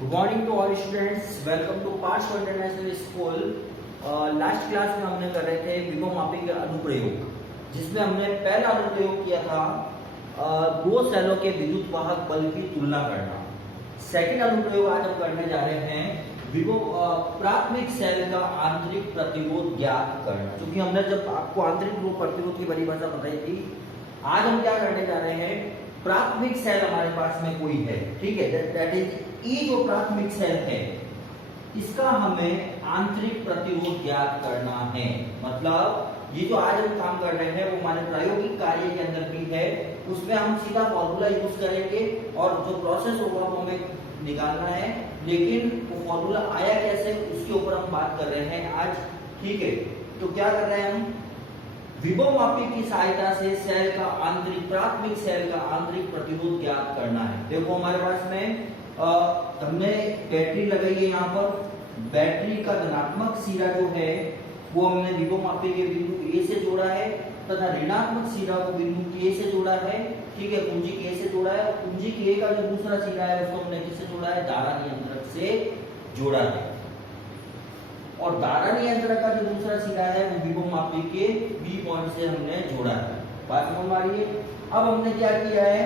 Good morning to all students, welcome to Parshva international school. Last class में हमने कर रहे थे विभव मापी के अनुप्रयोग, जिसमें हमने पहला अनुप्रयोग किया था दो सेलों के विद्युत वाहक बल की तुलना करना। सेकंड अनुप्रयोग आज हम करने जा रहे हैं विभव प्राथमिक सेल का आंतरिक प्रतिरोध ज्ञात करना। क्योंकि हमने जब आपको आंतरिक प्रतिरोध की परिभाषा बताई थी, आज हम क्या करने जा रहे हैं, प्राथमिक सेल हमारे पास में कोई है, ठीक है, दैट इज ये जो प्राथमिक सेल है इसका हमें आंतरिक प्रतिरोध ज्ञात करना है। मतलब ये जो आज हम काम कर रहे हैं वो हमारे प्रायोगिक कार्य के अंदर भी है, उसमें हम सीधा फॉर्मूला यूज करेंगे और जो प्रोसेस होगा वो हमें निकालना है। लेकिन वो फॉर्मूला आया कैसे उसके ऊपर हम बात कर रहे हैं आज, ठीक है। तो क्या कर रहे हैं हम, विभव मापी की सहायता से सेल का आंतरिक प्राथमिक सेल का आंतरिक प्रतिरोध ज्ञात करना है। देखो हमारे पास में हमने बैटरी लगाई है, यहाँ पर बैटरी का धनात्मक सिरा जो है वो हमने विभव मापी के बिंदु ए से जोड़ा है तथा ऋणात्मक सिरा को बिंदु के से जोड़ा है, ठीक है, कुंजी के से जोड़ा है। कुंजी के का जो दूसरा सिरा है उसको हमने किससे जोड़ा है, धारा नियंत्रक से जोड़ा है। और धारा नियंत्रक का जो दूसरा सिरा है वो विभव मापी के बी पॉइंट से हमने जोड़ा है। बात समझ आ रही है। अब हमने क्या किया है,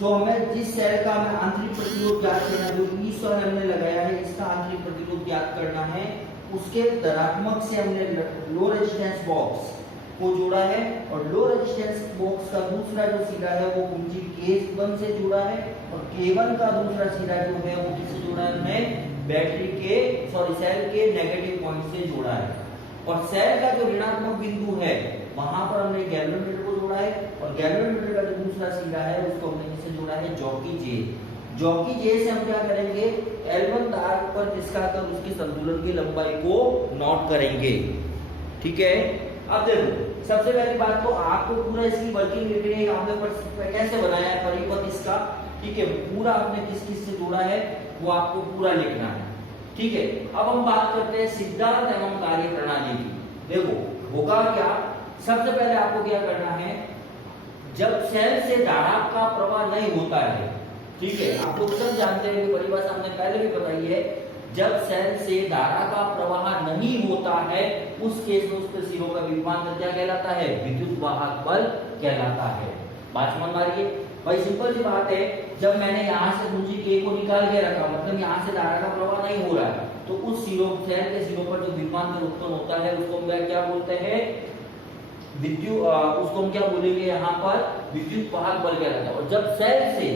जो हमें जिस सेल का हमें आंतरिक प्रतिरोध ज्ञात करना है, जो ई सेल हमने लगाया है इसका आंतरिक प्रतिरोध ज्ञात करना है, उसके धनात्मक से हमने लो रेजिस्टेंस बॉक्स को जोड़ा है और लो रेजिस्टेंस बॉक्स का दूसरा जो सिरा है वो कुंजी K1 से जुड़ा है और K1 का दूसरा सिरा जो है वो किससे जुड़ा है, हमने बैटरी के सेल के नेगेटिव पॉइंट से जोड़ा है। और सेल का जो ऋणात्मक बिंदु है वहां पर हमने गैल्वेनोमीटर को जोड़ा है और गैल्वेनोमीटर का जो दूसरा सिरा है उसको हमने किससे जोड़ा है, जॉकी जे। जॉकी जे से हम क्या करेंगे, L1 तार पर खिसका कर उसके संतुलन की लंबाई को नोट करेंगे, ठीक है। अब देखो सबसे पहली बात तो आपको पूरा इसकी वर्किंग लिखनी है, आपने कैसे बनाया है परिपथ इसका, ठीक है, पूरा आपने किस किस से जोड़ा है वो आपको पूरा लिखना है, ठीक है। अब हम बात करते हैं सिद्धांत एवं कार्य प्रणाली की। देखो होगा क्या, सबसे पहले आपको क्या करना है, जब सेल से धारा का प्रवाह नहीं होता है, ठीक है, आप लोग सब जानते हैं कि परिभाषा हमने पहले भी बताई है, जब सेल से धारा का प्रवाह नहीं होता है उस केस में उसके सिरों का विभवांतर क्या कहलाता है, विद्युत वाहक बल कहलाता है। बात समझ में आ रही है भाई, सिंपल सी बात है, जब मैंने यहाँ से कुंजी K को निकाल के रखा, मतलब यहाँ से धारा का प्रवाह नहीं हो रहा है, तो उस सिरों सेल के सिरों पर जो विभवांतर उत्पन्न होता है उसको हम क्या बोलते हैं, उसको हम क्या बोलेंगे, यहाँ पर विद्युत वाहक बल कहलाता है। और जब सेल से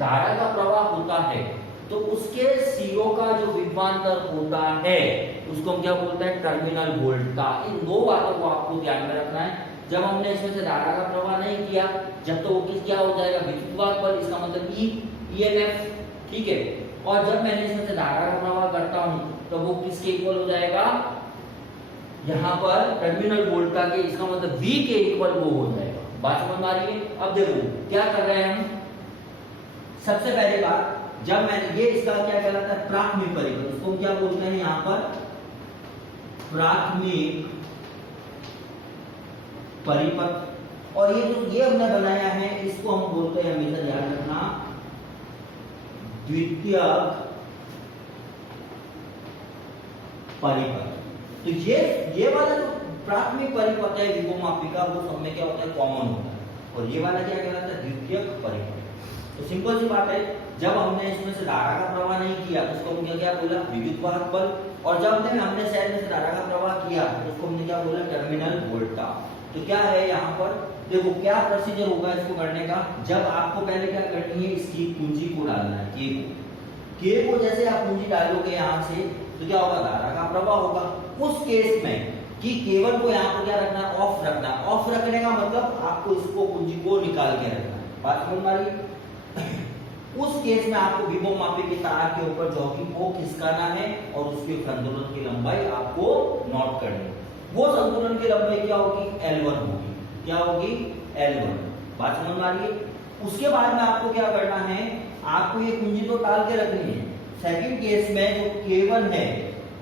धारा का प्रवाह होता है तो उसके सिरों का जो विभवांतर होता है उसको हम क्या बोलते हैं, टर्मिनल वोल्टता। इन दो बातों को आपको ध्यान में रखना है। जब हमने इसमें से धारा का प्रवाह नहीं किया, जब तो वो क्या हो जाएगा, विद्युत वाहक बल, इसका मतलब EMF, ठीक है। और जब मैंने इसमें से धारा का प्रवाह करता हूं तो वो किसके इक्वल हो जाएगा, यहाँ पर टर्मिनल वोल्टता के, इसका मतलब V के इक्वल वो हो जाएगा। बात समझ में आ रही है। अब देखो क्या कर रहे हैं हम, सबसे पहले बात, जब मैंने ये इसका क्या कहलाता है, प्राथमिक परिपथ, उसको हम क्या बोलते हैं यहाँ पर, प्राथमिक परिपथ। और ये जो ये हमने बनाया है इसको हम बोलते हैं, हमेशा ध्यान रखना, द्वितीयक परिपथ। तो ये वाला जो प्राथमिक परिपथ है विभव मापी का, वो सब में क्या होता है, कॉमन होता है। और ये वाला क्या कहलाता है, द्वितीयक परिपथ। तो सिंपल सी बात है, जब हमने इसमें से धारा का प्रवाह नहीं किया तो उसको हमने क्या बोला, विद्युत वाहक बल। और जब हमने सेल में से धारा का प्रवाह किया तो उसको हमने क्या बोला, टर्मिनल वोल्टता। तो क्या है यहाँ पर, देखो क्या प्रोसीजर होगा इसको करने का, जब आपको पहले क्या करनी है, इसकी कुंजी को डालना है, K को जैसे आप कुंजी डालोगे यहाँ से तो क्या होगा, धारा का प्रवाह होगा। उस केस में कि केवल को यहाँ पर क्या रखना है, ऑफ रखना है। ऑफ रखने का मतलब आपको इसको कुंजी को निकाल के रखना है। बात समझ में आ रही है। उस केस में आपको विभव मापी के तार के ऊपर जॉकी को खिसकाना है और उसके संतुलन की लंबाई आपको नोट करनी है। वो संतुलन की लंबाई क्या होगी, L1 होगी। क्या होगी, L1। बात समझ में आ रही है। उसके बाद में आपको क्या करना है, आपको ये कुंजी तो डाल के रखनी है। सेकंड केस में जो K1 है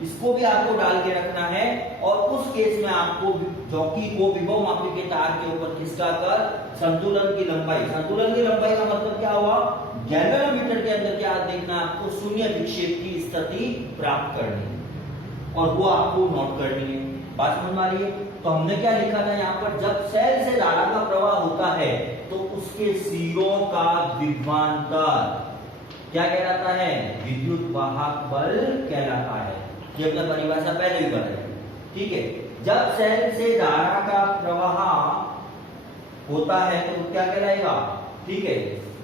इसको भी आपको डाल के रखना है और उस केस में आपको जॉकी को विभव मापी के तार के ऊपर खिसका कर संतुलन की लंबाई का मतलब क्या हुआ, गैल्वेनोमीटर के अंदर क्या देख लिखना है आपको शून्य विक्षेप की स्थिति प्राप्त करनी है और वो आपको नोट करनी है। बात समझ में आ रही है? तो हमने क्या लिखा था यहाँ पर, जब सेल से धारा का प्रवाह होता है तो उसके सिरों का विभवांतर क्या कहलाता है? विद्युत वाहक बल कहलाता है। ये अपना परिभाषा पहले भी बताई, ठीक है। जब सेल से धारा का प्रवाह होता है तो क्या कहलाएगा? ठीक है,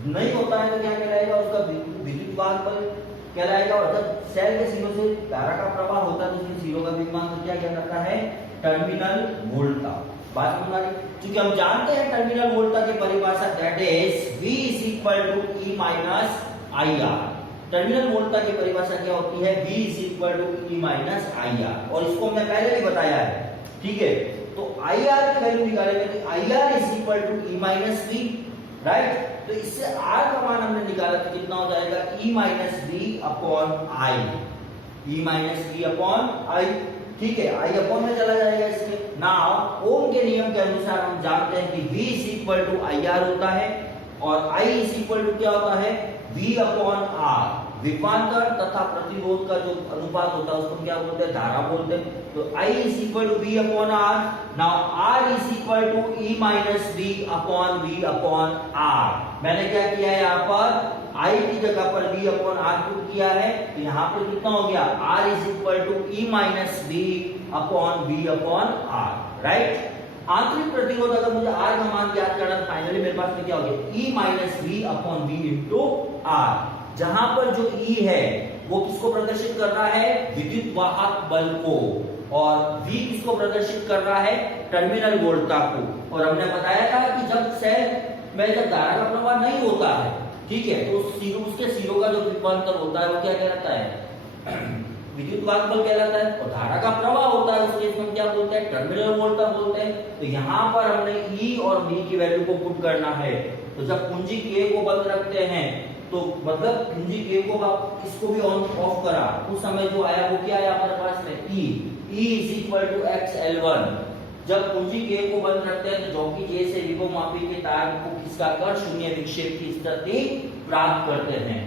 नहीं होता है तो क्या कहलाएगा? उसका विद्युत वाहक बल कहलाएगा। और जब सेल के सिरों से धारा का प्रवाह होता है तो उसके सिरों का विभवांतर क्या कहलाता है? टर्मिनल वोल्टा। बात समझ आ रही? क्योंकि हम जानते हैं टर्मिनल वोल्टा की परिभाषा, that is V is equal to E minus IR। Terminal voltage की परिभाषा क्या होती है? V is equal to E minus IR, और इसको हमने पहले भी बताया है, ठीक है। तो IR की वैल्यू निकालेंगे तो IR is equal to E minus V, right. तो इससे R का मान हमने निकाला तो कितना हो जाएगा? E minus V upon I, E minus V upon I, ठीक है। I अपॉन में चला जाएगा इसके। नाउ ओम के नियम के अनुसार हम जानते हैं कि V is equal to IR होता है और I is equal to क्या होता है? V upon R। विभवांतर तथा प्रतिरोध का जो अनुपात होता है उसको क्या बोलते हैं? धारा बोलते हैं। तो I is equal to V upon R। Now R is equal to E minus V upon V upon R। मैंने क्या किया है यहाँ पर? I की जगह पर V upon R पुट किया है, तो यहाँ पर कितना हो गया? R is equal to E minus V upon V upon R, right. आंतरिक प्रतिरोध अगर मुझे R का मान ज्ञात करना है, फाइनली मेरे पास में क्या हो गया? E minus V upon V into R। जहां पर जो E है वो किसको प्रदर्शित कर रहा है? विद्युत वाहक बल को, और V किसको प्रदर्शित कर रहा है? टर्मिनल वोल्टा को। और हमने बताया था कि जब सेल में जब धारा का प्रवाह नहीं होता है, ठीक है, तो उसके सिरों का जो विभवांतर होता है वो क्या कहलाता है? विद्युत वाहक बल कहलाता है। और धारा का प्रवाह होता है उसके इसमें क्या बोलते हैं? टर्मिनल वोल्टा बोलते हैं। तो यहाँ पर हमने E और V की वैल्यू को पुट करना है। तो जब कुंजी K को बंद रखते हैं तो मतलब कुंजी K को आप इसको भी ऑन ऑफ करा, उस समय जो आया वो क्या आया हमारे पास में? E is equal to XL1। जब कुंजी K को बंद रखते हैं तो जॉकी J से विभवमापी के तार को खिसकाकर शून्य विक्षेप की स्थिति प्राप्त करते हैं।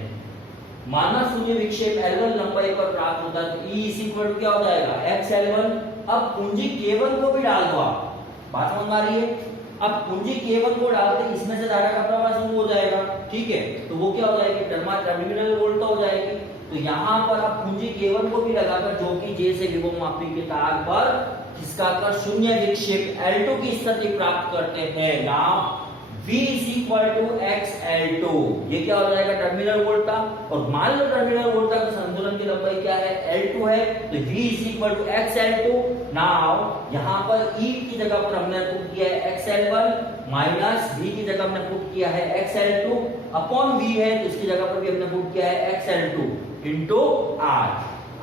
माना शून्य विक्षेप L1 लंबाई पर प्राप्त होता है तो E is equal to क्या हो जाएगा? XL1। अब कुंजी K1 को भी डाल दो आप, बात समझ आ रही है? अब कुंजी K1 को डालते इसमें से धारा का प्रवाह शुरू हो जाएगा, ठीक है। तो वो क्या हो जाएगी? टर्मिनल वोल्टा हो जाएगी। तो यहाँ पर आप कुंजी K1 को भी लगाकर जो कि J से विभवमापी के तार पर खिसकाकर शून्य विक्षेप L2 की स्थिति प्राप्त करते हैं। Now V is equal to XL2, ये क्या हो जाएगा? टर्मिनल वोल्टा। और मान लो टर्मिनल वोल्टा का संतुलन की लंबाई क्या है? L2 है, तो V is equal to XL2। Now यहाँ पर E की जगह पर हमने पुट किया है XL1 माइनस V की जगह हमने पुट किया है XL2 अपॉन V है तो इसकी जगह पर भी हमने पुट किया है XL2 इनटू R।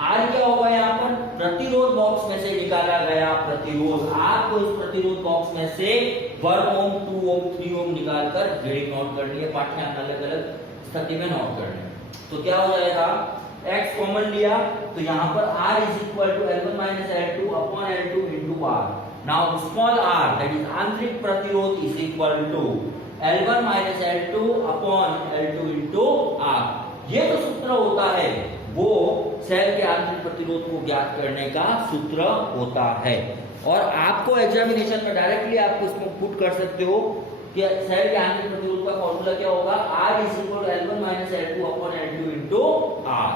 R क्या होगा? यहाँ पर प्रतिरोध बॉक्स में से निकाला गया प्रतिरोध। आपको इस प्रतिरोध बॉक्स में से 1 ओम, 2 ओम, 3 ओम निकालकर रीडिंग नोट करनी है, पाठ्यांक अलग अलग स्थिति में नोट करनी है। तो क्या हो जाएगा? X कॉमन लिया तो यहाँ पर R is equal to L1 minus L2 upon L2 into R। Now small r, that is आंतरिक प्रतिरोध is equal to L1 minus L2 upon L2 into R। ये जो सूत्र होता है वो सेल के आंतरिक प्रतिरोध को ज्ञात करने का सूत्र होता है। और आपको एग्जामिनेशन में डायरेक्टली आपको इसमें पुट कर सकते हो कि सेल के आंतरिक प्रतिरोध का फॉर्मूला क्या होगा? R is equal to L1 minus L2 upon L2 into R।